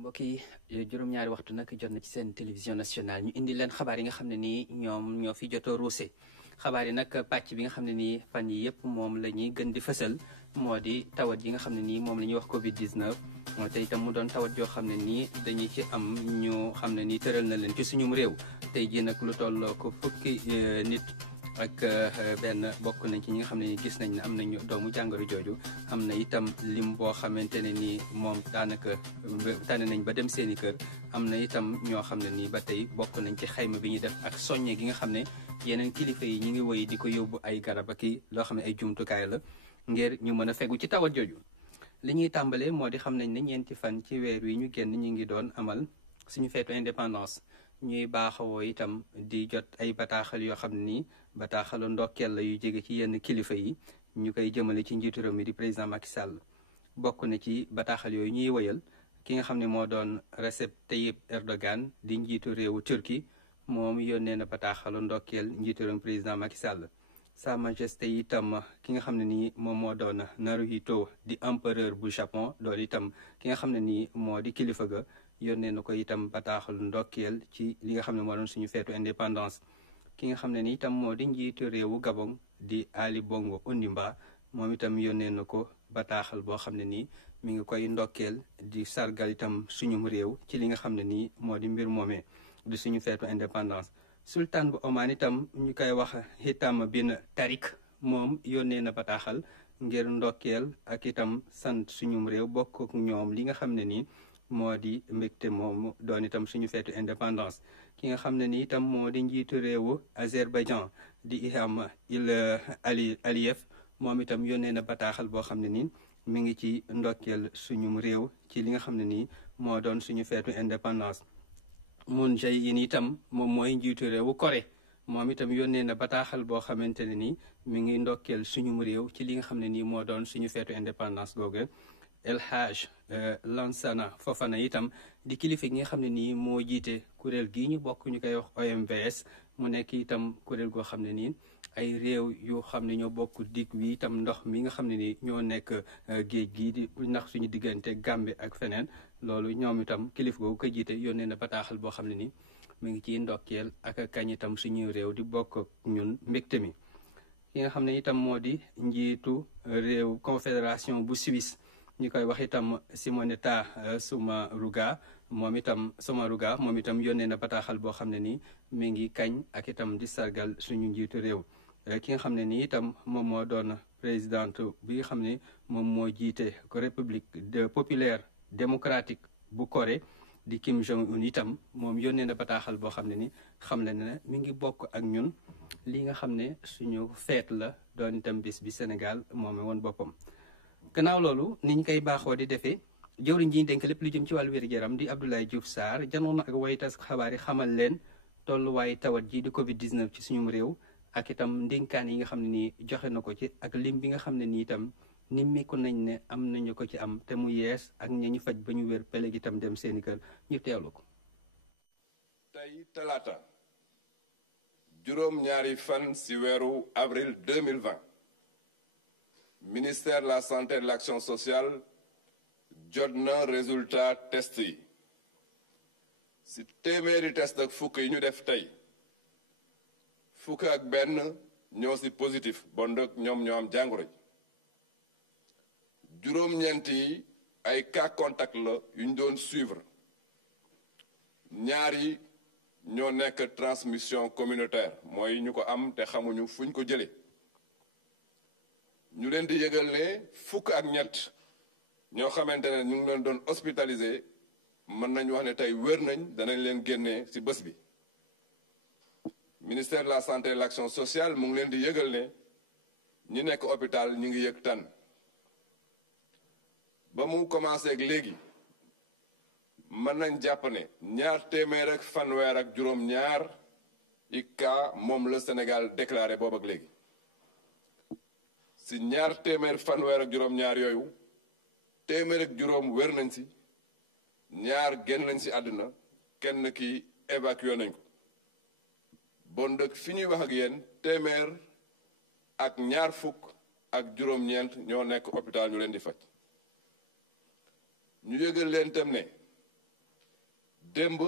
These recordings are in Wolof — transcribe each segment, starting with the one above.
mbokk yi juróom-ñaari waxtu nag jot na ci seen télévision nationale ñu indi leen xabaar yi nga xam ne nii ñoom ñoo fi jotoo ruuse xabaar yi nag pàcc bi nga xam ne nii fan yi yëpp moom la ñuy gën di fësal moo di tawat yi nga xam ne nii moom la ñuy wax Covid 19 te itam mu doon tawat yoo xam ne nii dañuy ci am ñu xam ne nii tëral na leen ci suñum réew tey jii nag lu toll ko fukki nit ak benn bokk nañ ci ñi nga xam ne gis nañ ne am nañu doomu jàngoro jooju am na itam lim boo xamante ne nii moom daanaka tànn nañ ba dem seeni kër am na itam ñoo xam ne nii ba tey bokk nañ ci xayma bi ñuy def ak soññe gi nga xam ne yeneen kilifa yi ñi ngi woy di ko yóbbu ay garab ak loo xam ne ay jumtukaay la ngir ñu mën a fegu ci tawat jooju. li ñuy tàmbalee moo di xam nañ ne ñeenti fan ci weer wi ñu génn ñu ngi doon amal suñu feetu indépendance ñuy baaxawoo itam di jot ay bataaxal yoo xam ne nii bataaxalu ndokkeel la yu jege ci yenn kilifa yi ñu koy jëmale ci njiitu réew mi di président Macky Sall bokk na ci bataaxal yooyu ñuy wëyal ki nga xam ne moo doon Recep Tayyip Erdogan di njiitu réewu Turquie moom yónnee na bataaxalu ndokkeel njiitu réew président Macky Sall. Sa Majesté itam ki nga xam ne nii moom moo doon Naruhito di empereur bu Japon loolu itam ki nga xam ne nii moo di kilifa ga yónnee na ko itam bataaxalu ndokkeel ci li nga xam ne moo doon suñu feetu indépendance. ki nga xam ne ni itam moo di njiitu réewu Gabon di Ali Bongo Ondimba moom itam yónnee na ko bataaxal boo xam ne nii mi ngi koy ndokkeel di sargal itam suñum réew ci li nga xam ne nii moo di mbir moomee di suñu feetu indépendance. sultan bu Oman itam ñu koy wax Hitam bin Tarik moom yónnee na bataaxal ngir ndokkeel ak itam sant suñum réew bokk ak ñoom li nga xam ne nii moo di mbégte moomu doon itam suñu feetu indépendance. ki nga xam ne ni itam moo di njiitu réewu Azerbaïdjan di Ilham Aliyev moom itam yónnee na bataaxal boo xam ne ni mi ngi ci ndokkeel suñum réew ci li nga xam ne nii moo doon suñu feetu indépendance. Moon Jae-in itam moom mooy njiitu réewu Corée moom itam yónnee na bataaxal boo xamante ne ni mi ngi ndokkeel suñum réew ci li nga xam ne nii moo doon suñu feetu indépendance googu. El Hadj Lansana Fofana itam di kilifa gi nga xam ne nii moo jiite kuréel gii ñu bokk ñu koy wax OMVS mu nekk itam kuréel goo xam ne nii ay réew yu xam ne ñoo bokk dig wi itam ndox mi nga xam ne nii ñoo nekk géej gii di ndax suñu diggante Gambie ak feneen loolu ñoom itam kilifa googu ko jiite yónnee na bataaxal boo xam ne nii mi ngi ciy ndokkeel ak kañ itam suñuy réew di bokk ak ñun mbégte mi. ki nga xam ne itam moo di njiitu réew confédération bu Suisse. ñu koy wax itam Simonetta Sommaruga moom itam yónnee na bataaxal boo xam ne nii mi ngi kañ ak itam di sargal suñu njiitu réew. ki nga xam ne nii itam moom moo doon présidente bi nga xam ne moom moo jiite ko république populaire démocratique bu Corée di Kim Jong-un itam moom yónnee na bataaxal boo xam ne ni xam ne ne mi ngi bokk ak ñun li nga xam ne suñu feet la doon itam bis bi Sénégal moome woon boppam. gannaaw loolu ni ñu koy baaxoo di defee jëwriñ ji dénk lépp lu jëm ci wàllu wér-gu-yaram di Abdoulaye Diouf Sarr janoon na ak waytas xabaar yi xamal leen tolluwaayu tawat ji di Covid 19 ci suñum réew ak itam ndénkaan yi nga xam ne nii joxe na ko ci ak lim bi nga xam ne nii itam nimmiku nañ ne am nañu ko ci am te mu yees ak ña ñu faj ba ñu wér peleg itam dem seeni kër ñu teewlu ko. tey talaata juróom-ñaari fan ci weeru avril 2020. ministère de la santé et de l'action sociale jot na résultat test yi ci téeméeri test ak fukk yi ñu def tey fukk ak benn ñoo ci positif bon nag ñoom ñoo am jàngoro ji juróom-ñeent yi ay cas contact la yu ñu doon suivre ñaar yi ñoo nekk transmission communautaire mooy ñu ko am te xamuñu fuñ ko jëlee ñu leen di yëgal ne fukk ak ñett ñoo xamante ne ñu ngi leen doon hospitalisé mën nañu wax ne tey wér nañ danañ leen génnee ci bés bi. ministère de la santé et de l'action sociale mu ngi leen di yëgal ne ñi nekk hôpital ñu ngi yëg tan ba mu commencé ak léegi mën nañ jàpp ne ñaar téeméer ak fanweer ak juróom-ñaar i cas moom la Sénégal déclaré boobu ak léegi. ci ñaar téeméer fanweer ak juróom-ñaar yooyu téeméer ak juróom wér nañ ci ñaar génn nañ ci àdduna kenn ki évacué nañ ko bon dëkk fi ñuy wax ak yéen téeméer ak ñaar fukk ak juróom-ñeent ñoo nekk hôpital ñu leen di faj ñu yëgal leen tam ne démb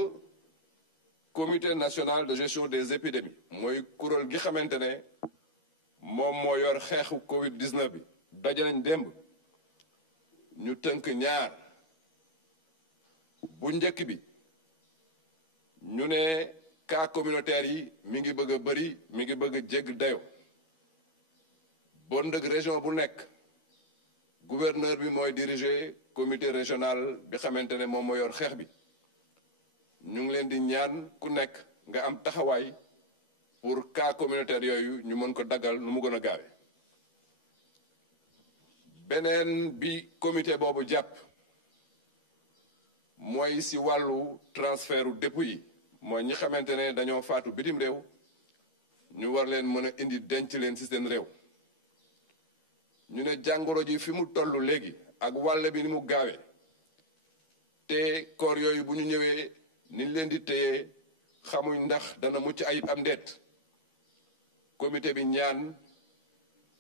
comité national de gestion des épidémies mooy kuréel gi xamante ne moom moo yor xeexu Covid 19 bi daje nañ démb ñu tënk ñaar bu njëkk bi ñu ne cas communautaire yi mi ngi bëgg a bëri mi ngi bëgg a jégg dayo bon dëgg région bu nekk gouverneur bi mooy diriger comité régional bi xamante ne moom moo yor xeex bi ñu ngi leen di ñaan ku nekk nga am taxawaay pour cas communautaire yooyu ñu mën ko daggal nu mu gën a gaawe beneen bi comité boobu jàpp mooy ci wàllu transfert u dépouille yi mooy ñi xamante ne dañoo faatu bitim réew ñu war leen mën a indi denc leen ci seen réew ñu ne jàngoro ji fi mu toll léegi ak wàll bi ni mu gaawee te koor yooyu bu ñu ñëwee ni leen di téye xamuñ ndax dana mucc ayib am ndeet comité bi ñaan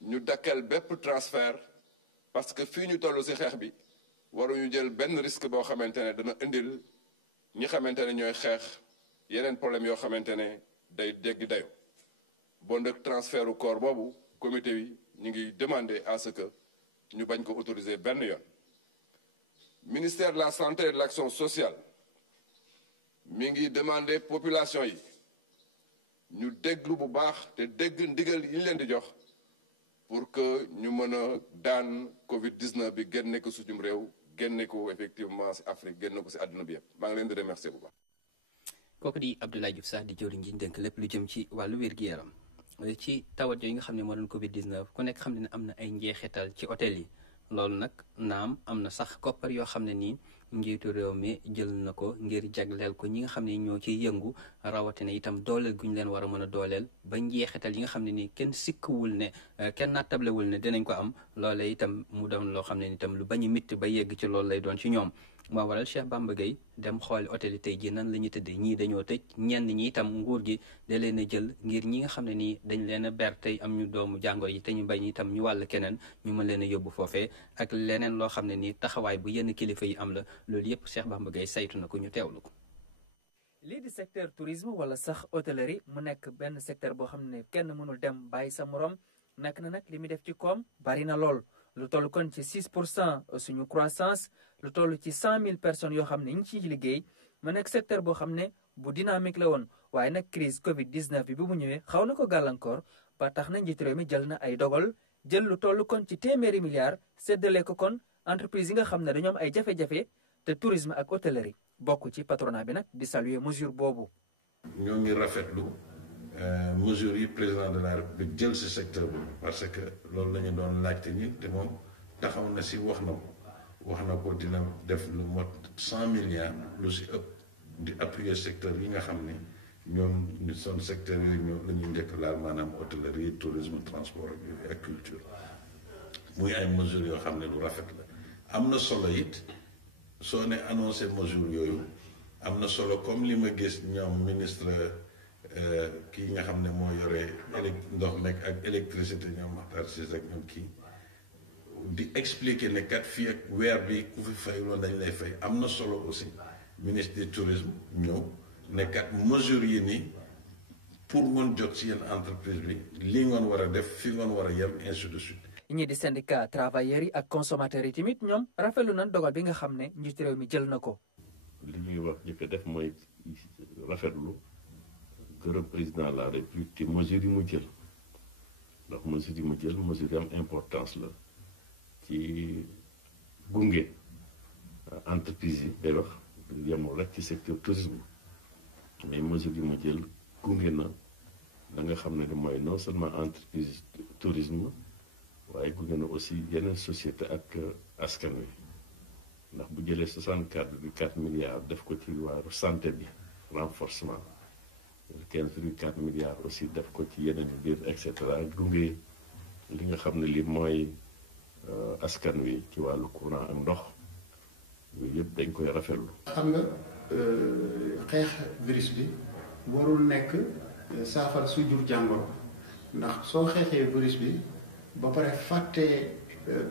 ñu dakkal bépp transfert parce que fii ñu toll ci xeex bi waruñu jël benn risque boo xamante ne dana indil ñi xamante ne ñooy xeex yeneen problème yoo xamante ne day dégg dayo bon nag transfert u corps boobu comité bi ñu ngi demander à ce que ñu bañ ko autoriser benn yoon ministère de la santé et de l'action sociale mi ngi demander population yi ñu déglu bu baax te dégg ndigal yi ñu leen di jox pour que ñu mën a daan Covid 19 bi génne ko suñu réew génne ko effectivement ci Afrique génne ko ci àdduna bi yëpp maa ngi leen di remercier bu baax. kooku di Abdoulaye Diouf Sarr di jëwriñ ji ñu dénk lépp lu jëm ci wàllu wér-gu-yaram ci tawat yooyu nga xam ne moo doon Covid 19 ku nekk xam ne am na ay njeexital ci hôtel yi loolu nag naam am na sax koppar yoo xam ne nii njiitu réew mi jël na ko ngir jagleel ko ñi nga xam ne ñoo ciy yëngu rawatina itam dooleel gu ñu leen war a mën a dooleel ba njeexital yi nga xam ne nii kenn sikkuwul ne kenn nattablewul ne dinañ ko am loolee itam mu doon loo xam ne itam lu bañ a mitti ba yegg ci loolu lay doon ci ñoom. moo waral Cheikh Bamba Gueye dem xool hôtel yi tey jii nan la ñuy tëddee ñii dañoo tëj ñenn ñi itam nguur gi da leen a jël ngir ñi nga xam ne nii dañ leen a ber tey am ñu doomu jàngoro yi te ñu bañ itam ñu wàll keneen ñu mën leen a yóbbu foofee ak leneen loo xam ne nii taxawaay bu yenn kilifa yi am la loolu yëpp Cheikh Bamba Gueye saytu na ko ñu teewlu ko. lii di secteur tourisme wala sax hôtellerie mu nekk benn secteur boo xam ne kenn mënul dem bàyyi sa morom nekk na nag li muy def ci koom bari na lool. lu toll kon ci 6% suñu croissance lu toll ci 100 000 personnes yoo xam ne ñu ciy liggéey mu nekk secteur boo xam ne bu dynamique la woon waaye nag crise Covid 19 bi mu ñëwee xaw na ko gàllankoor ba tax na njiitu réew mi jël na ay dogal jël lu toll kon ci téeméeri milliards séddale ko kon entreprise yi nga xam ne dañoo am ay jafe-jafe te tourisme ak hôtellerie bokk ci patronat bi nag di saluer mesure boobu. ñoo ngi rafetlu mesures yi président de la République jël ci secteur bi parce que loolu la ñu doon laajte ñi te moom taxaw na ci wax na ko dina def lu mot 100 milliards lu ci ëpp di appuyer secteur yi nga xam ne ñoom ñu son secteur yooyu ñoo la ñuy njëkk laal maanaam hôtellerie tourisme transport ak culture muy ay mesures yoo xam ne lu rafet la am na solo it soo ne annoncé mesures yooyu am na solo comme li ma gis ñoom ministre kii nga xam ne moo yore ndox nekk ak électricité ñoom Makhtar Cissé ak ñoom kii di expliquer ne kat fii ak weer bi ku fi fay loolu dañ lay fay am na solo aussi ministre du tourisme ñëw ne kat mesures yi nii pour mën jot ci yenn entreprise bi lii ngoon war a def fii ngoon war a yem ainsi de suite. ñii di syndicat travailleurs yi ak consommateurs yi tamit ñoom rafetlu nañ dogal bi nga xam ne njiitu réew mi jël na ko. li ñuy wax ñi ko def mooy rafetlu. gërëm président de la république ci mesures yi mu jël ndax mesures yi mu jël mesures yi am importance la ci gunge entreprise yi day wax yemul rek ci secteur tourisme mais mesures yi mu jël gunge na da nga xam ne mooy non seulement entreprise tourisme waaye gunge na aussi yeneen société ak askan wi ndax bu jëlee 64,4 milliards def ko ci wàllu santé bi renforcement 15,4 milliards aussi def ko ci yeneen biir et cetera gunge li nga xam ne li mooy askan wi ci wàllu courant ak ndox yooyu yëpp dañ koy rafetlu. xam nga xeex virus bi warul nekk saafara su jur jàngoro ndax soo xeexee virus bi ba pare fàttee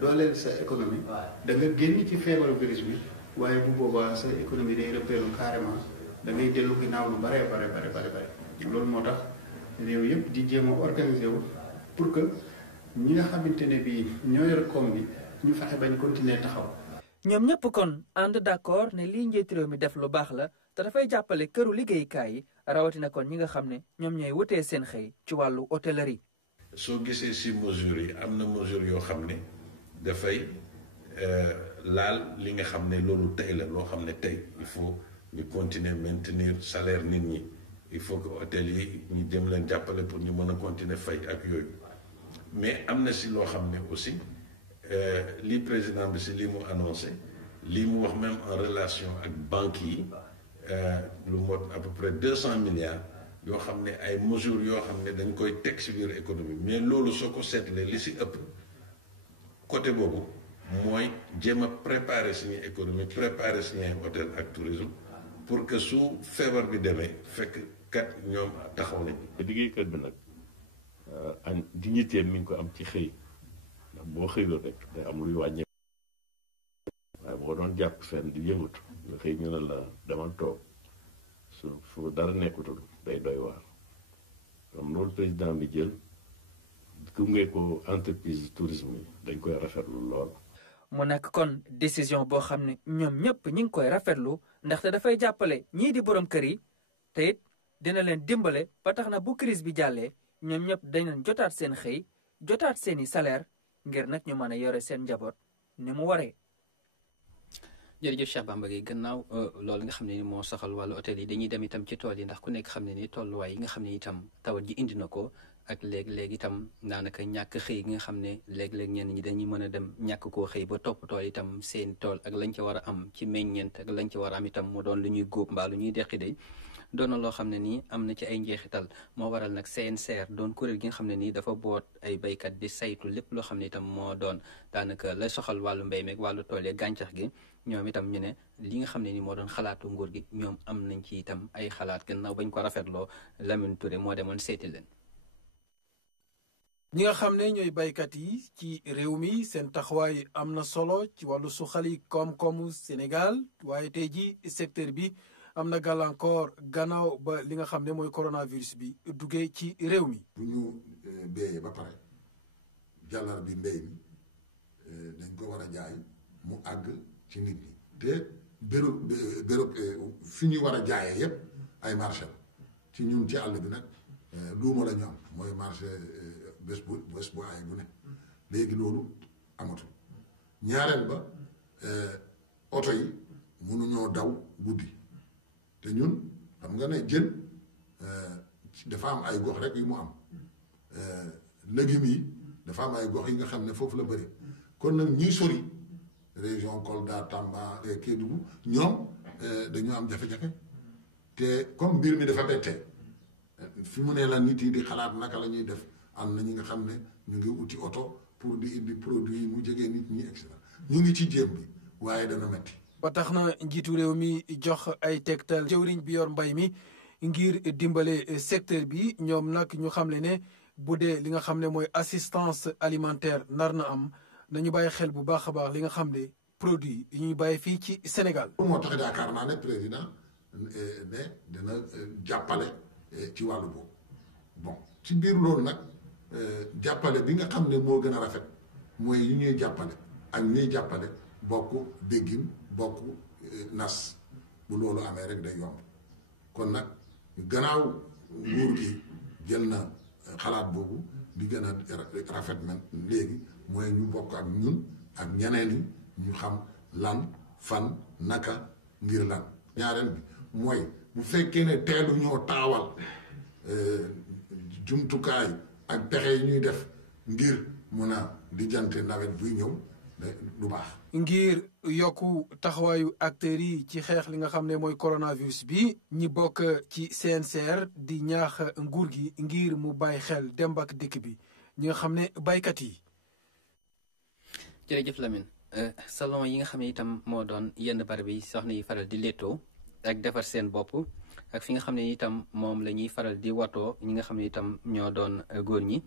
dooleel sa économie da nga génn ci feebaru virus bi waaye bu boobaa sa économie day repéru carrément da ngay dellu ginnaaw lu bare loolu moo tax réew yëpp di jéem a organiser wu pour que ñi nga xamante ne bii ñoo yor koom bi ñu fexe bañ continuer taxaw. ñoom ñëpp kon ànd d'accord ne lii njiitu réew mi def lu baax la te dafay jàppale këru liggéeykaay yi rawatina kon ñi nga xam ne ñoom ñooy wutee seen xëy ci wàllu hôtellerie. soo gisee si mesures yi am na mesures yoo xam ne dafay laal li nga xam ne loolu tey la loo xam ne tey il faut ñu continuer maintenir salaire nit ñi il faut que hôtel yi ñu dem leen jàppale pour ñu mën a continuer fay ak yooyu mais am na si loo xam ne aussi li président bi si li mu annoncé li mu wax même en relation ak banques yi lu mot à peu près 200 milliards yoo xam ne ay mesures yoo xam ne dañ koy teg si biir économie mais loolu soo ko seetlee li si ëpp côté boobu mooy jéem a préparer suñu économie préparer suñu hôtel ak tourisme pour que su feebar bi demee fekk kat ñoom taxaw nañ. liggéeykat bi nag dignité mi ngi ko am ci xëy ndax boo xëyul rek day am luy wàññeeku waaye boo doon jàpp fenn di yëngatu nga xëy ñu ne la demal toog su dara nekkutul day doy waar comme loolu président bi jël gunge ko entreprise tourisme yi dañ koy rafetlu lool. mu nekk kon décision boo xam ne ñoom ñëpp ñi ngi koy rafetlu ndaxte dafay jàppale ñii di borom kër yi te it dina leen dimbale ba tax na bu crise bi jàllee ñoom ñëpp dañu jotaat seen xëy jotaat seeni salaire ngir nag ñu mën a yore seen njaboot ni mu waree. jërëjëf Cheikh Bamba Gueye gannaaw loolu nga xam ne ni moo soxal wàllu hôtel yi dañuy dem itam ci tool yi ndax ku nekk xam ne ni tolluwaay yi nga xam ne itam tawat ji indi na ko ak léeg-léeg itam daanaka ñàkk xëy gi nga xam ne léeg-léeg ñenn ñi dañuy mën a dem ñàkk koo xëy ba topp tool itam seen tool ak lañ ci war a am ci meññeent ak lañ ci war a am itam mu doon lu ñuy góob mbaa lu ñuy deqi de doon na loo xam ne nii am na ci ay njeexital moo waral nag CNCR doon kuréel gi nga xam ne nii dafa boot ay baykat di saytu lépp loo xam ne itam moo doon daanaka la soxal wàllu mbéy meeg wàllu tool yi gàncax gi ñoom itam ñu ne li nga xam ne ni moo doon xalaatu nguur gi ñoom am nañ ci itam ay xalaat gannaaw bañ ko rafetloo Lamine Touré moo demoon seeti leen. ñi nga xam ne ñooy baykat yi ci réew mi seen taxawaay am na solo ci wàllu suxali koom-koomu Sénégal waaye tey ji secteur bi am na gàllankoor gannaaw ba li nga xam ne mooy coronavirus bi duggee ci réew mi. bu ñu béyee ba pare jàllar bi mbéy mi dañ ko war a jaay mu àgg ci nit ñi te béréb fi ñu war a jaayee yépp ay marché la ci ñun ci àll bi nag luuma la ñu am mooy marché bés bu ay bu ne léegi loolu amatul ñaareel ba oto yi mënuñoo daw guddi te ñun xam nga ne jën dafa am ay gox rek yu mu am légumes yi dafa am ay gox yi nga xam ne foofu la bëri kon nag ñuy sori région Kolda Tamba Kédougou ñoom dañu am jafe-jafe te comme mbir mi dafa bettee fi mu ne la nit yi di xalaat naka la ñuy def am na ñi nga xam ne ñu ngi uti oto pour di indi produit yi mu jegee nit ñi et cetera ñu ngi ci jéem bi waaye dana metti ba tax na njiitu réew mi jox ay tegtal jëwriñ bi yor mbay mi ngir dimbale secteur bi ñoom nag ñu xamle ne bu dee li nga xam ne mooy assistance alimentaire nar na am nañu bàyyi xel bu baax a baax li nga xam ne produit yi ñuy bàyyi fii ci Sénégal. moo tax yaakaar naa ne président ne dina jàppale ci wàllu boobu bon ci biir loolu nag jàppale bi nga xam ne moo gën a rafet mooy yi ñuy jàppale ak ñuy jàppale bokk déggin bokk nas bu loolu amee rek day yomb kon nag gannaaw nguur gi jël na xalaat boobu di gën a rafet man léegi mooy ñu bokk ak ñun ak ñeneen yi ñu xam lan fan naka ngir lan ñaareel bi mooy bu fekkee ne teelu ñoo taawal jumtukaay ak pexe yi ñuy def ngir mun a lijjante nawet buy ñëw du baax. ngir yokku taxawaayu acteurs yi ci xeex li nga xam ne mooy coronavirus bi ñi bokk ci CNCR di ñaax nguur gi ngir mu bàyyi xel demb ak dikk bi ñi nga xam ne baykat yi. jërëjëf Lamine salon yi nga xam ne itam moo doon yenn barab yi soxna yi faral di leetoo ak defar seen bopp ak fi nga xam ne itam moom la ñuy faral di watoo ñi nga xam ne itam ñoo doon góor ñi.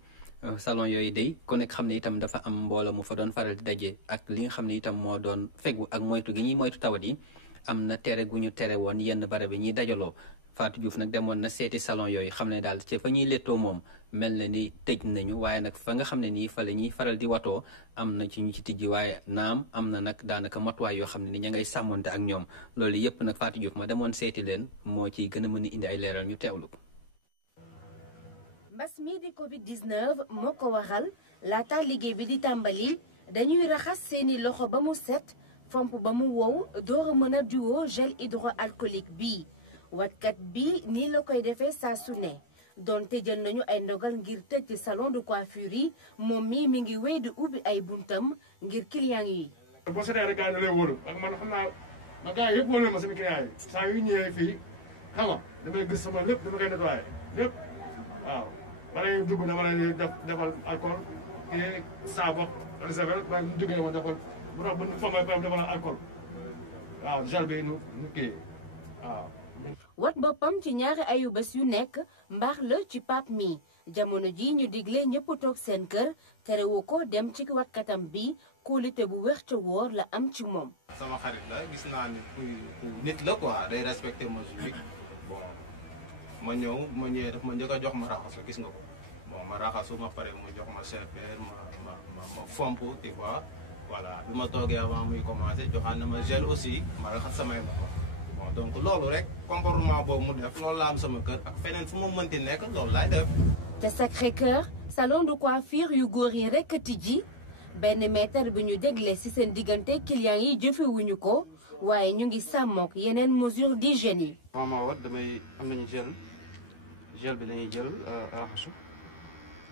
salon yooyu day ku nekk xam ne itam dafa am mbooloo mu fa doon faral di daje ak li nga xam ne itam moo doon fegu ak moytu gi ñuy moytu tawat yi am na tere gu ñu tere woon yenn barab yi ñuy dajaloo Fatou Diouf nag demoon na seeti salon yooyu xam ne daal ci fa ñuy lettoo moom mel na ni tëj nañu waaye nag fa nga xam ne nii fa la ñuy faral di watoo am na ci ñu ci tijji waaye naam am na nag daanaka matuwaay yoo xam ne ni ña ngay sàmmonte ak ñoom loolu yëpp nag Fatou Diouf ma demoon seeti leen moo ciy gën a mën a indi ay leeral ñu teewlu ko. mbas mi di Covid-19 moo ko waral laata liggéey bi di tàmbali dañuy raxas seeni loxo ba mu set fomp ba mu wow door a mën a diwoo gel hydroalcoolique bii watkat bi nii la koy defee saa su ne donte jël nañu ay ndogal ngir tëj ci salon de coiffure yi moom mi ngi wéy di ubbi ay buntam ngir client yi. boo seetee rek gars yi da lay wóolu ak man xam naa ma gars yi yëpp wóolu ma sama client yi saa yu ñëwee fii xam nga damay gis sama lépp dama koy nettoyé lépp waaw wala ñu dugg dama leen defal alcool kii saabu ak javel ba ñu jógee ma defal bu doon bu formé ba defal alcool waaw gel bi nu kii waaw. wat boppam ci ñaari ayu bés yu nekk mbaax la ci pap mi jamono ji ñu digle ñëpp toog seen kër terewu ko dem ci watkatam bi kóolite bu wér ca wóor la am ci moom. sama xarit la gis naa ni ku nit la quoi day respecté mesure yi bon ma ñëwee daf ma njëkk a jox ma raxasu gis nga ko bon ma raxasu ma pare mu jox ma serpère ma fomp tu vois voilà bi ma toogee avant muy commencé joxaan na ma gel aussi ma raxas samay loxo. donc loolu rek comportement boobu mu def loolu la am sama kër ak feneen fu mu mënti nekk loolu laay def. te Sacré-Cœur salon de coiffure yu góor yi rek tijji benn mètre bi ñu dégle ci seen diggante clients yi jëfewuñu ko waaye ñu ngi sàmmook yeneen mesures d'hygiène yi. moment wat damay am nañu gel bi dañuy jël raxasu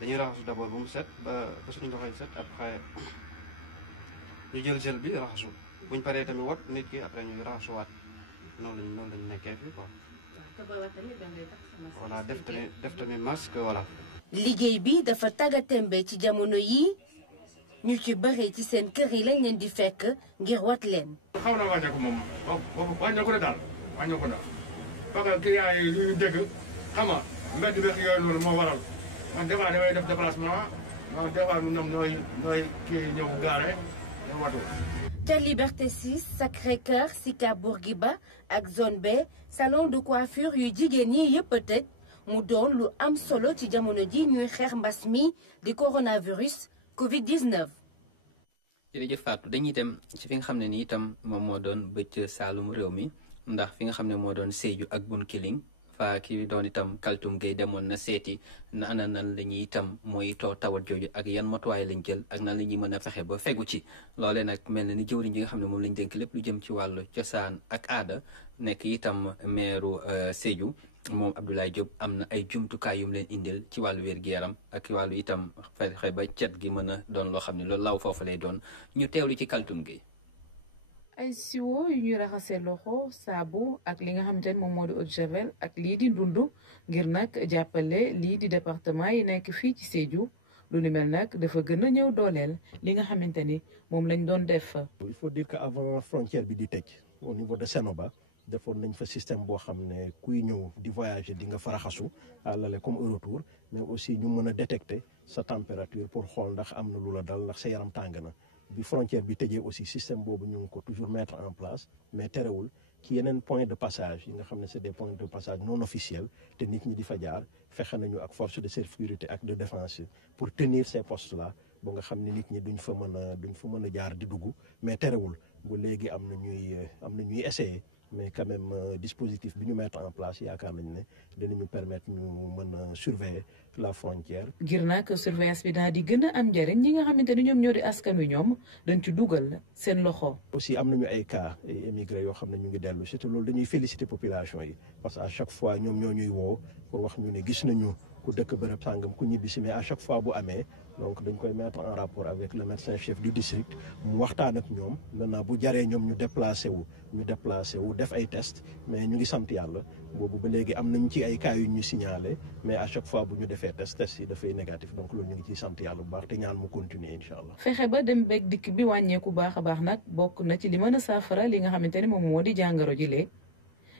dañuy raxasu d'abord bu mu set ba suñu loxo yi set après ñu jël gel bi raxasu buñ paree tamit wat nit ki après ñu raxasuwaat. noonu lañ nekkee fii quoi. voilà def tamit masque voilà. liggéey bi dafa tàggatémbe ci jamono yi ñu ci bëri ci seen kër yi lañ leen di fekk ngir wat leen. xaw na wàññeeku moom wàññeeku na daal wàññeeku na parce que client yi lu ñu dégg xam nga mbedd beeg yooyu noonu moo waral man des fois damay def déplacement man des fois ñoom ñooy kii ñëw gaare ñu watu. ca Liberté 6 Sacré-Cœur Sicap Bourguiba ak zone B salon de coiffure yu jigéen ñi yëpp a tëj mu doon lu am solo ci jamono ji ñuy xeex mbas mi di coronavirus Covid-19. jërëjëf Fatou dañuy dem ci fi nga xam ne ni itam moom moo doon bëcc saalum réew mi ndax fi nga xam ne moo doon Sédhiou ak Bounkiling fa ki doon itam Kaltoum Gueye demoon na seeti na ana nan la ñuy itam mooy tawat jooju ak yan matuwaay lañ jël ak nan la ñuy mën a fexe ba fegu ci loolee nag mel na ni jëwriñ ji nga xam ne moom lañ dénk lépp lu jëm ci wàllu cosaan ak aada nekk itam meeru Sédhiou moom Abdoulaye Diop am na ay jumtukaay yu mu leen indil ci wàllu wér-gu-yaram ak wàllu itam fexe ba cet gi mën a doon loo xam ne loolu law foofu lay doon ñu teewlu ci Kaltoum Gueye. ay siwo yu ñuy raxasee loxo saabu ak li nga xamante ne moom moo di eau de javel ak lii di ndundu ngir nag jàppale lii di département yi nekk fii ci Sédhiou lu ni mel nag dafa gën a ñëw dooleel li nga xamante ni moom lañ doon def. il faut dire que avant frontière bi di tëj au niveau de Sénoba defoon nañ fa système boo xam ne kuy ñëw di voyager di nga fa raxasu àllale comme au retour mais aussi ñu mën a détecter sa température pour xool ndax am na lu la dal ndax sa yaram tàng na. bi frontière bi tëjee aussi système boobu ñu ngi ko toujours mettre en place mais terewul ci yeneen point de passage yi nga xam ne c'est des points de passage non officiels te nit ñi di fa jaar fexe nañu ak force de sécurité ak de défense pour tenir ces postes là ba nga xam ne nit ñi duñ fa mën a jaar di dugg mais terewul bu léegi am na ñuy essayer mais quand même dispositif bi ñu mettre en place yaakaar nañ ne dinañu permettre ñu mën a surveiller la frontière. ngir nag surveillance bi daal di gën a am njëriñ ñi nga xamante ni ñoom ñoo di askan wi ñoom dañ ci dugal seen loxo. aussi am nañu ay cas ay émigrés yoo xam ne ñu ngi dellu si te loolu dañuy féliciter population yi parce que à chaque fois ñoom ñoo ñuy woo pour wax ñu ne gis nañu ku dëkk bërëb sàngam ku ñibbi si mais à chaque fois bu amee donc dañ koy mettre en rapport avec le médecin chef du district mu waxtaan ak ñoom maintenant bu jaree ñoom ñu déplacé wu def ay test mais ñu ngi sant yàlla boobu ba léegi am nañ ci ay cas yu ñu signalé mais à chaque fois bu ñu defee test yi dafay négatif donc loolu ñu ngi ciy sant yàlla bu baax te ñaan mu continuer incha allah. fexe ba dem beeg dikk bi wàññeeku baax a baax nag bokk na ci li mën a saafara li nga xamante ne moom moo di jàngoro ji lee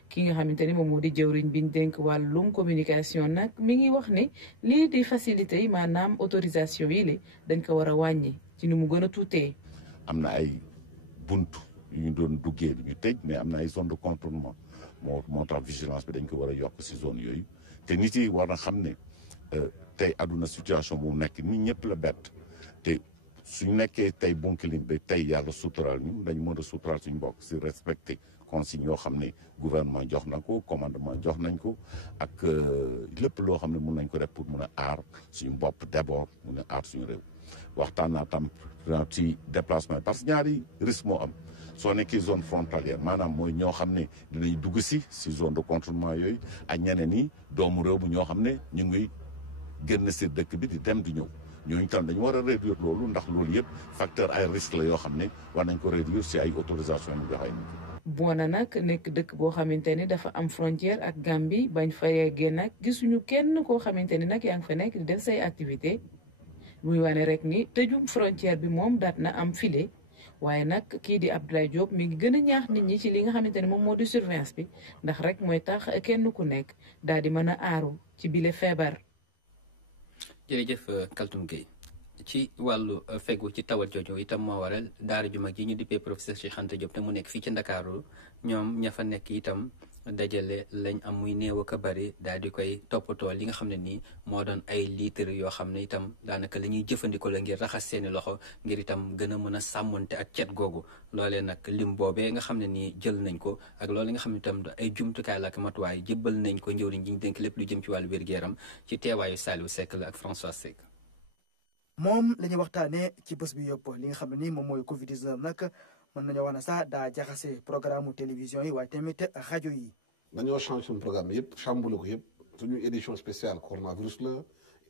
ki nga xamante ni moom moo di jëwriñ biñ dénk wàllum communication nag mi ngi wax ni lii di facilité yi maanaam autorisation yi la dañ ko war a wàññi ci ni mu gën a tuutee. am na ay buntu yu ñu doon duggee ñu tëj mais am na ay zone de contournement moo tax vigilance bi dañ ko war a yokk si zone yooyu te nit yi war na xam ne tey àdduna situation bu nekk nit ñëpp la bett te suñu nekkee tey Bounkiling ba tey yàlla suturaal ñu dañ mën a suturaal suñu mbokk si respecté consigne yoo xam ne gouvernement jox na ko commandement jox nañ ko ak lépp loo xam ne mun nañ ko def pour mun a aar suñu bopp d'abord mun a aar suñu réew waxtaan naa tam ci déplacement parce que ñaari risque moo am soo nekkee zone frontalière maanaam mooy ñoo xam ne dinañ dugg si zone de contournement yooyu ak ñeneen ñi doomu réew mi ñoo xam ne ñu ngi génn si dëkk bi di dem di ñëw ñooñu tam dañu war a réduire loolu ndax loolu yëpp facteur ay risque la yoo xam ne war nañ ko réduire si ay autorisation yu joxe nit. Boona nag nekk dëkk boo xamante ni dafa am frontière ak Gambie bañ fa yeggee nag gisuñu kenn koo xamante ni nag yaa ngi fa nekk di def say activité muy wane rek ni tëjum frontière bi moom daat na am filé waaye nag kii di Abdoulaye Diop mi ngi gën a ñaax nit ñi ci li nga xamante ni moom moo di surveillance bi ndax rek mooy tax kenn ku nekk daal di mën a aaru ci bile feebar. jërëjëf Kaltoum Gueye ci wàllu fegu ci tawat jooju itam moo waral daara ju mag ji ñu dippee professeur Cheikh Anta Diop te mu nekk fii ci Ndakaaru ñoom ña fa nekk itam dajale lañ am muy néew ak a bari daal di koy toppatoo li nga xam ne nii moo doon ay litres yoo xam ne itam daanaka la ñuy jëfandikoo la ngir raxas seeni loxo ngir itam gën a mën a sàmmonte ak cet googu loolee nag lim boobee nga xam ne nii jël nañ ko ak loole nga xam ne itam ay jumtukaay la ak matuwaay jébbal nañ ko njëwriñ ji ñu dénk lépp lu jëm ci wàllu wér-gu-yaram ci teewaayu Saliou Seck la ak François Seck. moom la ñuy waxtaanee ci bés bi yëpp li nga xam ne nii moom mooy Covid 19 nag mën nañoo wax ne sax daa jaxase programme télévision yi waaye tamit rajo yi. dañoo changé suñu programme yëpp chamboulé ko yëpp suñu édition spéciale coronavirus la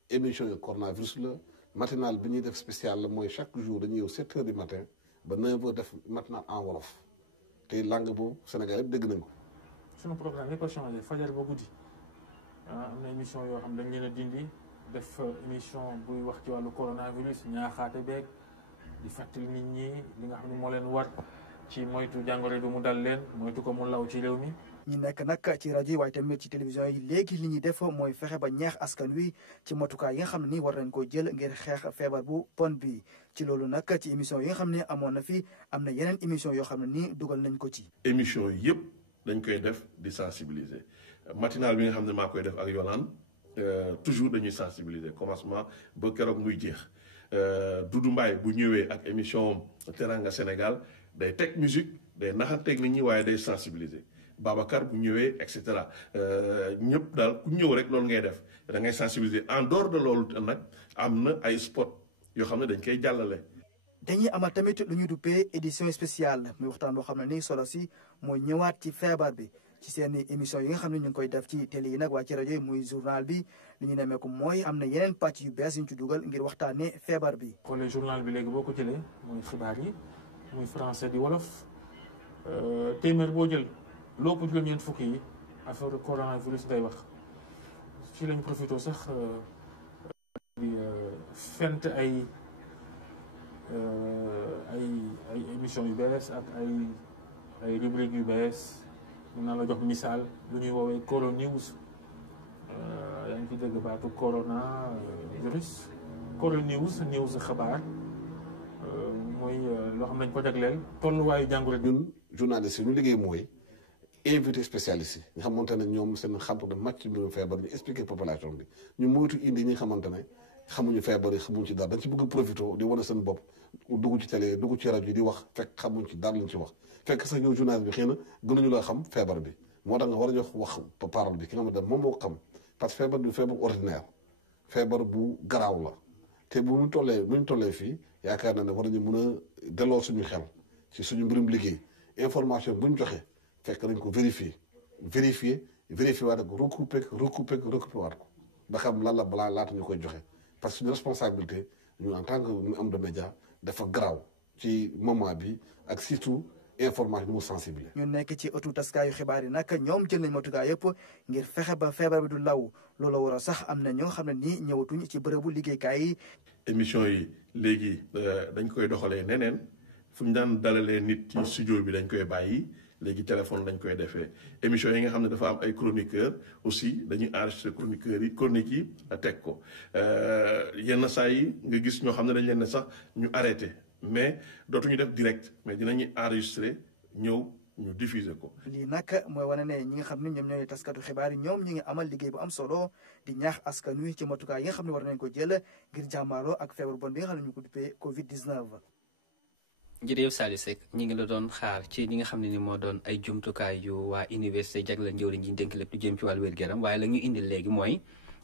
émission yi coronavirus la matinal bi ñuy def spécial la mooy chaque jour dañuy yow 7 heures du matin ba 9 heures def matinal en wolof te langue boobu Sénégal yëpp dégg nañ ko. suñu programme yëpp a changé fajar ba guddi am na émission yoo xam dañ leen a dindi def émission buy wax ci wàllu coronavirus ñaaxaate beeg di fàttali nit ñi li nga xam ne moo leen war ci moytu jàngoro bi mu dal leen moytu ko mu law ci réew mi. ñi nekk nag ci rajo yi waaye tamit ci télévision yi léegi li ñuy def mooy fexe ba ñeex askan wi ci matukaay yi nga xam ne ni war nañ koo jël ngir xeex feebar bu pon bi ci loolu nag ci émission yi nga xam ne amoon na fi am na yeneen émission yoo xam ne ni dugal nañ ko ci. émission yëpp dañ koy def di sensibiliser matinal bi nga xam ne maa koy def ak Yolande toujours dañuy sensibiliser commencement ba keroog muy jeex Doudou Mbaye bu ñëwee ak émission Teranga Sénégal day teg musique day naxanteeg nit ñi waaye day sensibiliser Babacar bu ñëwee et cetera ñëpp daal ku ñëw rek loolu ngay def da ngay sensibiliser en dehors de loolu nag am na ay spot yoo xam ne dañ koy jàllale. dañuy amal tamit lu ñu duppee édition spéciale muy waxtaan boo xam ne ni solo si mooy ñëwaat ci feebar bi ci seen émission yi nga xam ne ñu ngi koy def ci télé yi nag waa ci rajo yi muy journal bi li ñu nemmeeku mooy am na yeneen pàcc yu bees yu ñu ci dugal ngir waxtaanee feebar bi. xoolee journal bi léegi boo ko jëlee muy xibaar yi muy français di wolof téeméer boo jël loo ko juróom-ñeent fukk yi affaire coronavirus day wax ci lañ profité sax di fent ay émission yu bees ak ay rubrique yu bees mun naa la jox misaal lu ñuy woowee Coro News yaa ngi fi dégg baatu corona virus Coro News xabaar mooy loo xam nañ ko jagleel tolluwaayu jàngoro. ñun journaliste yi ñu liggéey mooy invité spécialiste yi nga xamante ne ñoom seen xam-xam màcc ci mbirum feebar ñu expliquer population bi ñu moytu indi ñi nga xamante ne xamuñu feebar yi xamuñ ci dara dañ ci bëgg profité di wane seen bopp dugg ci télé dugg ci rajo di wax fekk xamuñ ci dara lañ ci wax fekk sax ñëw journaliste bi xëy na gënuñu la xam feebar bi moo tax nga war a jox wax parole bi ki nga xamante ne moom moo xam parce que feebar bi feebar ordinaire feebar bu garaaw la te bu ñu tollee fii yaakaar naa ne war nañu mën a delloo suñu xel ci suñu mbirum liggéey information bu ñu joxe fekk nañ ko vérifier waat ko recouper waat ko ba xam lan la balaa laata ñu koy joxe parce que suñu responsabilité ñu en tant que homme de média dafa garaaw ci moment bi ak surtout information bi mu sensible. ñu nekk ci ëttu taskaayu xibaar yi nag ñoom jël nañ matukaay yëpp ngir fexe ba feebar bi du law loolu war a sax am na ñoo xam ne nii ñëwatuñ ci bërëbu liggéeykaay yi. émission yi léegi dañ koy doxalee neneen fu ñu daan dalalee nit ci studio bi dañ koy bàyyi léegi téléphone lañ koy defee émission yi nga xam ne dafa am ay chroniqueurs aussi dañuy enregistré chroniques yi teg ko yenn saa yi nga gis ñoo xam ne dañ leen ne sax ñu arrêté mais dootuñu def direct mais dinañuy enregistré ñëw ñu diffuser ko. lii nag mooy wane ne ñi nga xam ne ñoom ñooy taskatu xibaar yi ñoom ñi ngi amal liggéey bu am solo di ñaax askan wi ci matukaay yi nga xam ne war nañ ko jël ngir jàmmaarloo ak feebar bon bi nga xam ne ñu ko duppee Covid-19. jërëjëf Saliou Seck ñi ngi la doon xaar ci li nga xam ne ni moo doon ay jumtukaay yu waa université jagleel njëwriñ ji ñu dénk lépp lu jëm ci wàllu wér-gu-yaram waaye la ñu indil léegi mooy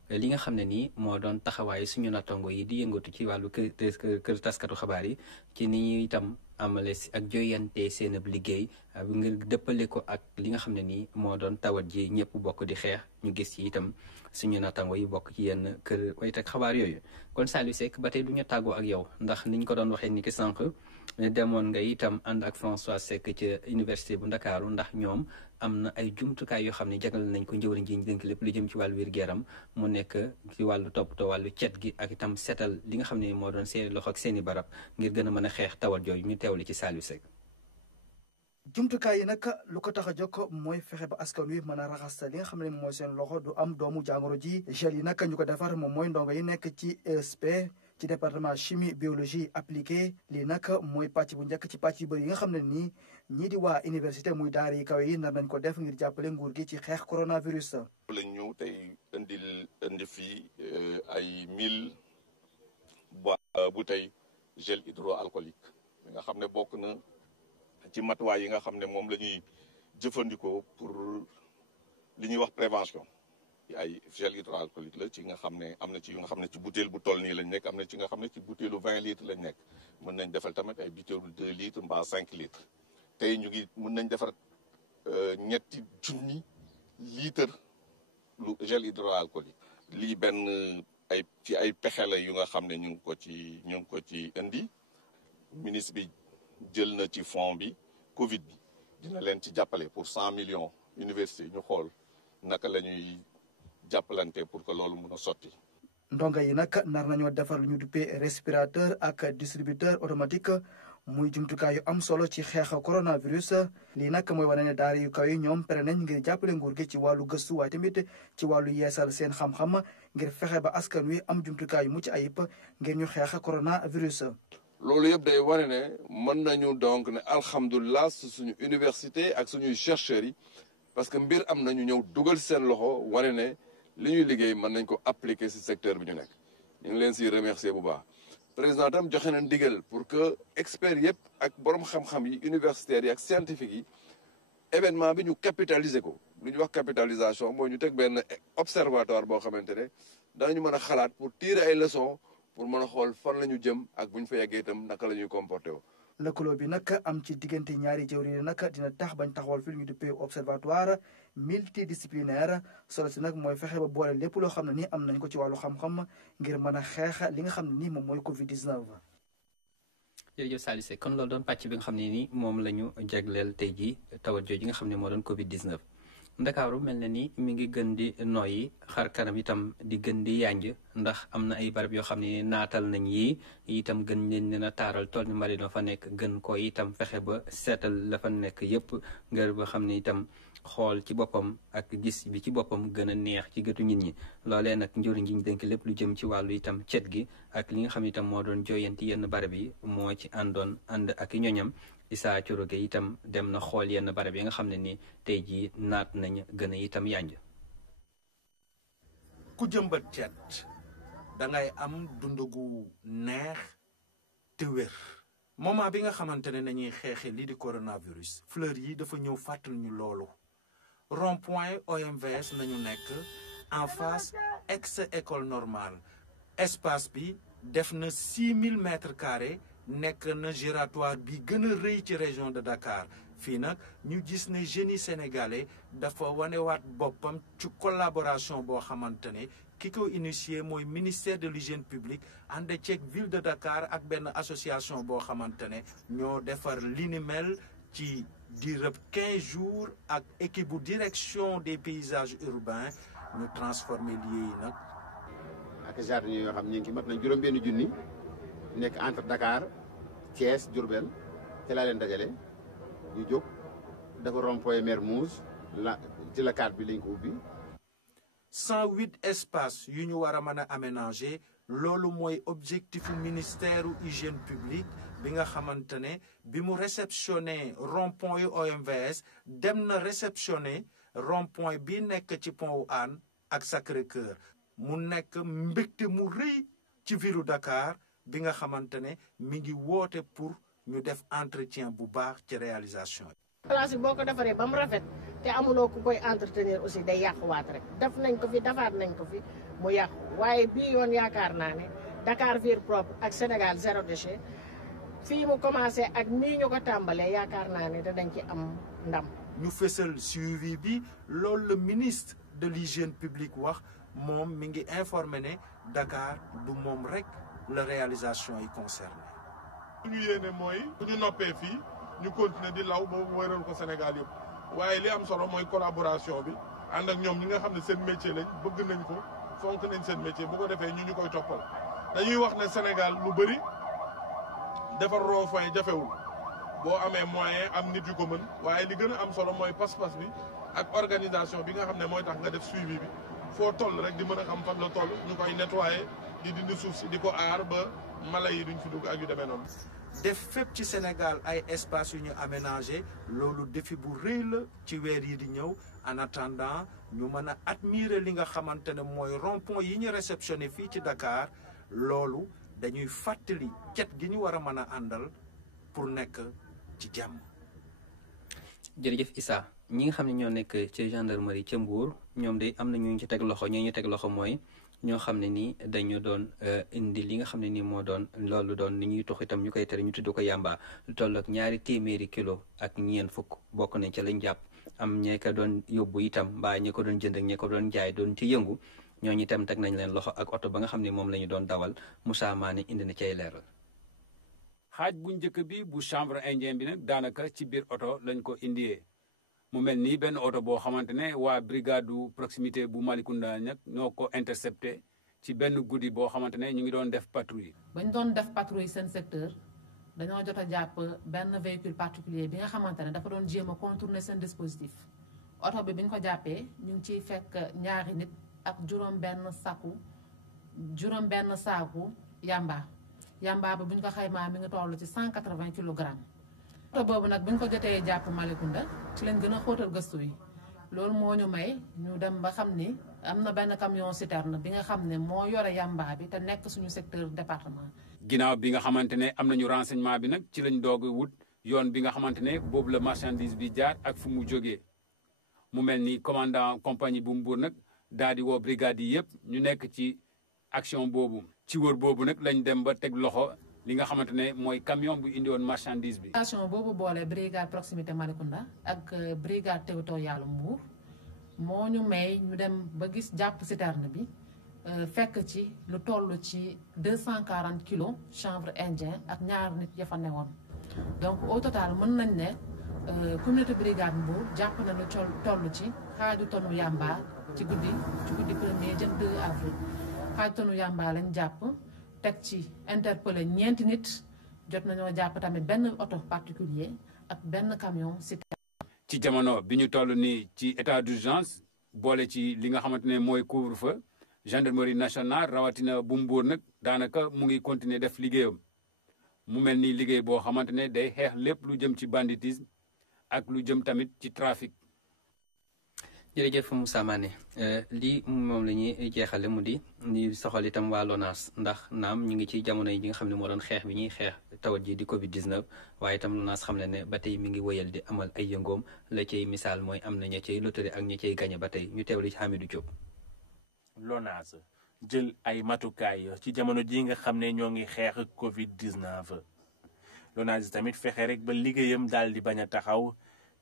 li nga xam ne nii moo doon taxawaay suñu nattango yi di yëngatu ci wàllu kër taskatu xabaar yi ci ni ñuy itam amale si ak joyante seen ab liggéey ngir dëppale ko ak li nga xam ne nii moo doon tawat ji ñëpp bokk di xeex ñu gis ci itam suñu nattango yi bokk ci yenn kër way teg xabaar yooyu. kon Saliou Seck ba tey du ñu tàggoo ak yow ndax niñ ko doon waxee ni ki sànq demoon nga itam ànd ak François Seck ci université bu Ndakaaru ndax ñoom am na ay jumtukaay yoo xam ne jagal nañ ko njëwriñ ji ñu dénk lépp lu jëm ci wàllu wér-gu-yaram mu nekk ci wàllu toppatoo wàllu cet gi ak itam setal li nga xam ne moo doon seeni loxo ak seeni barab ngir gën a mën a xeex tawat jooju ñu teewli ci Saliou Seck. jumtukaay yi nag lu ko tax a jóg mooy fexe ba askan wi mën a raxas li nga xam ne mooy seen loxo du am doomu jàngoro ji gel yi nag ñu ko defar moom mooy ndongo yi nekk ci ESP ci département chimie biologie appliquée lii nag mooy pàcc bu njëkk ci pàcc yu bëri yi nga xam ne nii ñii di waa université muy daara yi kaw yi nar nañ ko def ngir jàppale nguur gi ci xeex coronavirus. la ñëw tey indi fii ay 1000 bouteilles gel hydroalcoolique mi nga xam ne bokk na ci matuwaay yi nga xam ne moom la ñuy jëfandikoo pour li ñuy wax prévention. ay gel hydroalcoolique la ci nga xam ne am na ci yu nga xam ne ci butéel bu toll nii lañ nekk am na ci nga xam ne ci butéelu 20 litres lañ nekk mën nañ defal tamit ay butéelu 2 litres mbaa 5 litres tey ñu ngi mën nañ defar 3 litres lu gel hydroalcoolique lii benn ay pexe la yu nga xam ne ñu ngi ko ci indi ministre bi jël na ci fond bi Covid bi dina leen ci jàppale pour 100 millions université ñu xool naka la ñuy jàppalante pour que loolu mun a sotti. ndongo yi nag nar nañoo defar lu ñu duppee respirateur ak distributeur automatique muy jumtukaay yu am solo ci xeex coronavirus lii nag mooy wane ne daara yu kaw yi ñoom pare nañ ngir jàppale nguur gi ci wàllu gëstu waaye tamit ci wàllu yeesal seen xam-xam ngir fexe ba askan wi am jumtukaay yu mucc ayib ngir ñu xeex coronavirus. loolu yëpp day wane ne mën nañu donc ne alhamdulilah suñu université ak suñuy chercheurs yi parce que mbir am na ñu ñëw dugal seen loxo wane ne. li ñuy liggéey mën nañ ko appliquer ci secteur bi ñu nekk ñu ngi leen ci remercier bu baax président tam joxe na ndigal pour que experts yëpp ak borom xam-xam yi universitaires yi ak scientifiques yi événement bi ñu capitaliser ko lu ñuy wax capitalisation mooy ñu teg benn observatoire boo xamante ne danañu mën a xalaat pour tirer ay leçons pour mën a xool fan la ñu jëm ak bu ñu fa yeggee itam naka la ñuy comporté woo. lëkkaloo bi nag am ci diggante ñaari jëwriñ nag dina tax bañ taxawal fi lu ñu duppee observatoire multidisciplinaire solo si nag mooy fexe ba boole lépp loo xam ne nii am nañ ko ci wàllu xam-xam ngir mën a xeex li nga xam ne nii moom mooy Covid-19. jërëjëf Saliou Seck kon loolu doon pàcc bi nga xam ne nii moom la ñu jagleel tey jii tawat jooju nga xam ne moo doon Covid-19. Ndakaaru mel na ni mi ngi gën di noyyi xar kanam itam di gën di yanj ndax am na ay barab yoo xam ne naatal nañ yi itam gën leen a taaral tool ni marino fa nekk gën ko itam fexe ba seetal la fa nekk yëpp ngir ba xam ne itam xool ci boppam ak gis bi ci boppam gën a neex ci gëtu nit ñi loolee nag njëriñ ji ñu dénk lépp lu jëm ci wàllu itam cet gi ak li nga xam ne itam moo doon jooyanti yenn barab yi moo ci ànd ak i ñoñam Issa Thioro Gueye itam dem na xool yenn barab yi nga xam ne ni tey jii naat nañ gën a itam yànj. ku jëmbat cet dangay am dund gu neex te wér moment bi nga xamante ne nañuy xeexe lii di coronavirus fleur yi dafa ñëw fàttal ñu loolu rond-point OMVS nañu nekk en face ex-école normale espace bi def na 6000 mètres carrés nekk na giratoire bi gën a rëy ci région de Dakar fii nag ñu gis ne génie sénégalais dafa wanewaat boppam ci collaboration boo xamante ne ki ko initié mooy ministère de l'hygiène publique ànd ceeg ville de Dakar ak benn association boo xamante ne ñoo defar li ni mel ci diirëb 15 jours ak équipe bu direction des paysages urbains ñu transformé lieu yi nag. ak jardin yoo xam ñu ngi mat nañ juróom-benn junni nekk entre Dakar Thiès Diourbel ci laa leen dajale ñu jóg dafa rond-point Mermoz ci la carte bi lañ ko ubbi. 108 espaces yu ñu war a mën a aménager loolu mooy objectifu ministère hygiène publique bi nga xamante ne bi mu réceptionné rond-point yu OMVS dem na réceptionné rond-point bi nekk ci pont wu Hann ak Sacré-Cœur mu nekk mbégte mu rëy ci ville Dakar bi nga xamante ne mi ngi woote pour ñu def entretien bu baax ci réalisation yi. place bi boo ko defaree ba mu rafet te amuloo ku koy entretenir aussi day yàquwaat rek def nañ ko fi defaat nañ ko fi mu yàqu waaye bii yoon yaakaar naa ne Dakar ville propre ak Sénégal zéro déchet fii mu commencé ak nii ñu ko tàmbalee yaakaar naa ne danañ ci am ndam. ñu fësal suivi bi loolu le ministre de l'hygiène publique wax moom mi ngi informé ne Dakar du moom rek la réalisation yi concerné. ñu yéene mooy bu ñu noppee fii ñu continuer di law boobu wëral ko Sénégal yëpp waaye li am solo mooy collaboration bi ànd ak ñoom ñi nga xam ne seen métier lañ bëgg nañ ko fonk nañ seen métier bu ko defee ñu koy toppal dañuy wax ne Sénégal lu bëri defar rond-point jafewul boo amee moyen am nit yu ko mën waaye li gën a am solo mooy pas-pas bi ak organisation bi nga xam ne mooy tax nga def suivi bi foo toll rek di mën a xam fan la toll ñu koy nettoyer di dindi suuf si di ko aar ba mala yi duñ fi dugg ak yu demee noonu. def fépp ci Sénégal ay espace yu ñu aménagé loolu défi bu rëy la ci weer yi di ñëw en attendant ñu mën a admirer li nga xamante ne mooy rond-point yi ñu réceptionné fii ci Dakar loolu dañuy fàttali cet gi ñu war a mën a àndal pour nekk ci jàmm. jërëjëf Issa ñi nga xam ne ñoo nekk ci gendarmerie ca Mbour ñoom de am na ñu ci teg loxo ñoo ñu teg loxo mooy ñoo xam ne nii dañu doon indi li nga xam ne nii moo doon loolu doon ni ñuy tox itam ñu koy tere ñu tudd ko yàmba lu toll ak 2 téeméeri kilo ak ñeen fukk bokk nañ ca lañ jàpp am ñee ko doon yóbbu itam mbaa ñi ko doon jënd ak ñi ko doon jaay doon ci yëngu ñooñu itam teg nañ leen loxo ak oto ba nga xam ne moom la ñu doon dawal Moussa Mané indi na cay leeral. xaaj bu njëkk bi bu chanvre indien bi nag daanaka ci biir oto lañ ko indiyee mu mel nii benn oto boo xamante ne waa brigade du proximité bu Malicounda nag ñoo ko intercepté ci benn guddi boo xamante ne ñu ngi doon def patrouille. ba ñu doon def patrouille seen secteur dañoo jot a jàpp benn véhicule particulier bi nga xamante ne dafa doon jéem a contourner seen dispositif oto bi ñu ko jàppee ñu ngi ciy fekk 2 nit ak juróom benn saaku yamba ba bu ñu ko xaymaa mi ngi toll ci 180 kilogrammes. oto boobu nag bu ñu ko jotee jàpp Malicounda ci leen gën a xóotal gëstu yi loolu moo ñu may ñu dem ba xam ni am na benn camion citerne bi nga xam ne moo yore yamba bi te nekk suñu secteur département. ginnaaw bi nga xamante ne am nañu renseignement bi nag ci lañ doog wut yoon bi nga xamante ne boobu la marchandise bi jaar ak fu mu jógee mu mel ni commandant compagnie bu Mbour nag daal di woo brigade yi yëpp ñu nekk ci action boobu ci wër boobu nag lañ dem ba teg loxo li nga xamante ne mooy camion bu indi woon marchandise bi. station boobu boole brigade proximité Malicounda ak brigade territoriale Mbour moo ñu may ñu dem ba gis jàpp citerne bi fekk ci lu toll ci 240 kilos chanvre indien ak 2 nit ya fa newoon donc au total mën nañ ne communauté brigade Mbour jàpp na lu toll ci xaaju tonu yamba ci guddi 1er jëm 2 avril xaaju tonu yamba lañ jàpp. teg ci interpellé 4 nit jot nañoo jàpp tamit benn oto particulier ak benn camion citerne. ci jamono bi ñu toll nii ci état d'urgence boole ci li nga xamante ne mooy couvre-feu gendarmerie nationale rawatina bu Mbour nag daanaka mu ngi continuer def liggéeyam mu mel ni liggéey boo xamante ne day xeex lépp lu jëm ci banditisme ak lu jëm tamit ci trafic. jërëjëf Moussa Mané lii moom la ñuy jeexale mu di ni soxal itam waa LONASE ndax naam ñu ngi ci jamono yi nga xam ne moo doon xeex bi ñuy xeex tawat ji di Covid 19 waaye itam LONASE xam ne ba tey mi ngi wëyal di amal ay yëngoom la cay misaal mooy am na ña cay loterie ak ña cay gañe ba tey ñu teewlu ci Hamidou Diop. LONASE jël ay matukaay ci jamono ji nga xam ne ñoo ngi xeex Covid 19 LONASE tamit fexe rek ba liggéeyam daal di bañ a taxaw.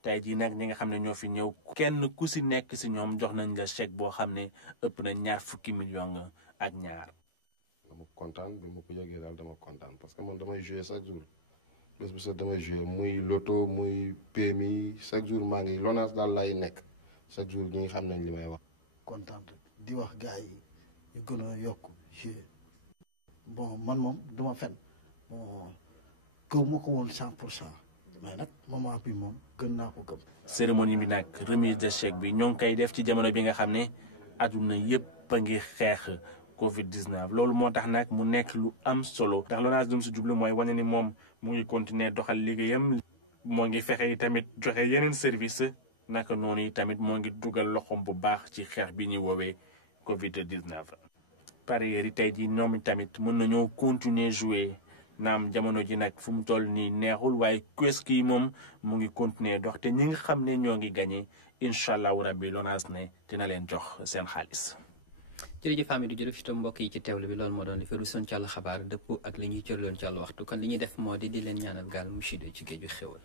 tey jii nag ñi nga xam ne ñoo fi ñëw kenn ku si nekk si ñoom jox nañ la chèque boo xam ne ëpp na 20 millions ak ñaar. dama kontaan bi ma ko yëgee daal dama kontaan parce que man damay jouer chaque jour bés bu set damay jouer muy loto muy PMI chaque jour maa ngi LONASE daal laay nekk chaque jour ñi nga xam nañ li may wax. kontaan di wax gars yi ñu gën a yokk jouer bon man moom duma fen bon kaw ma ko woon 100%. mais nag moment bi moom gën naa ko gëm. cérémonie bi nag remise de chèque bi ñoo ngi koy def ci jamono bi nga xam ne adduna yëpp a ngi xeex Covid 19 loolu moo tax nag mu nekk lu am solo ndax LONASE dum si jublu mooy wane ni moom mu ngi continuer doxal liggéeyam moo ngi fexe tamit joxe yeneen service naka noonu yi tamit moo ngi dugal loxoom bu baax ci xeex bi ñuy woowee Covid 19. parieurs yi tey jii ñoom tamit mën nañoo continuer jouer naam jamono ji nag fu mu toll nii neexul waaye kiosque yi moom mu ngi continuer dox te ñi nga xam ne ñoo ngi gagné incha allahu rabbi LONASE ne dina leen jox seen xaalis. jërëjëf Amidou jërëjëf itam mbokk yi ci teewlu bi loolu moo doon li fi ruusoon ci àll xabaar dëpp ak li ñuy cërloon ci àll waxtu kon li ñuy def moo di leen ñaanal gaal mu ci géeju xéwal